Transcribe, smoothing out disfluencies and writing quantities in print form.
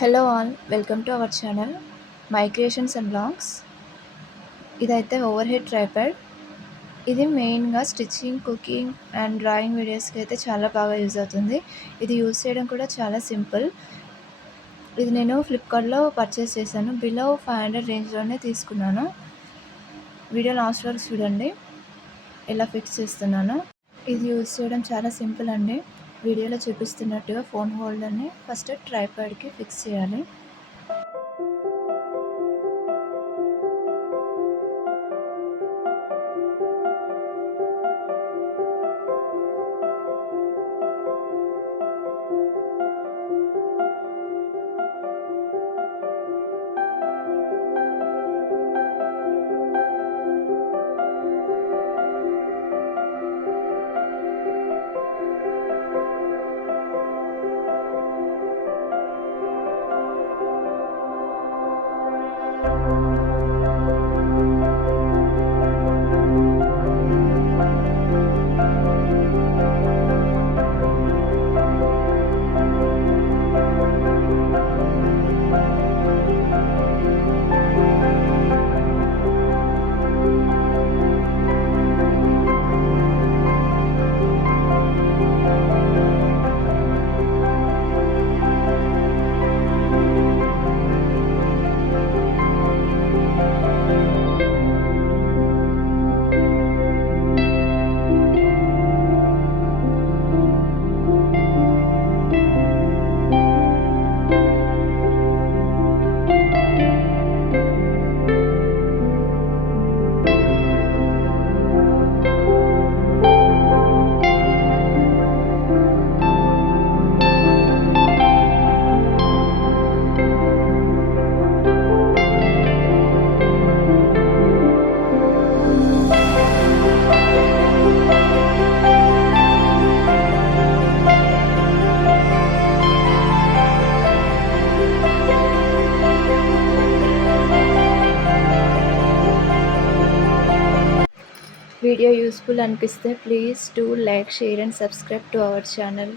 Hello all, welcome to our channel my creations and blogs. ఇదైతే overhead tripod. ఇది మెయిన్గా stitching, cooking and drawing వీడియోస్కి అయితే చాలా బాగా యూజ్ అవుతుంది. ఇది యూజ్ చేయడం కూడా చాలా సింపుల్. ఇది నేను ఫ్లిప్కార్ట్లో పర్చేస్ చేశాను. బిలో 500 రేంజ్లోనే తీసుకున్నాను. వీడియో లాస్ట్ వరకు చూడండి ఎలా ఫిక్స్ చేస్తున్నాను. ఇది యూజ్ చేయడం చాలా సింపుల్ అండి. వీడియోలో చూపిస్తున్నట్టుగా ఫోన్ హోల్డర్ని ఫస్ట్ ట్రైపాడ్కి ఫిక్స్ చేయాలి. వీడియో యూస్ఫుల్ అనిపిస్తే please do like, share and subscribe to our channel.